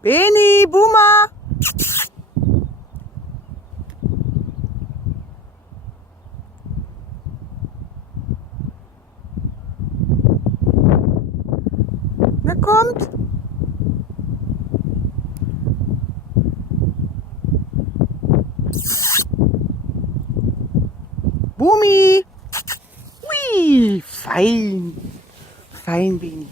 Beni, Buma. Na kommt. Bumi. Ui, fein. Fein, Beni.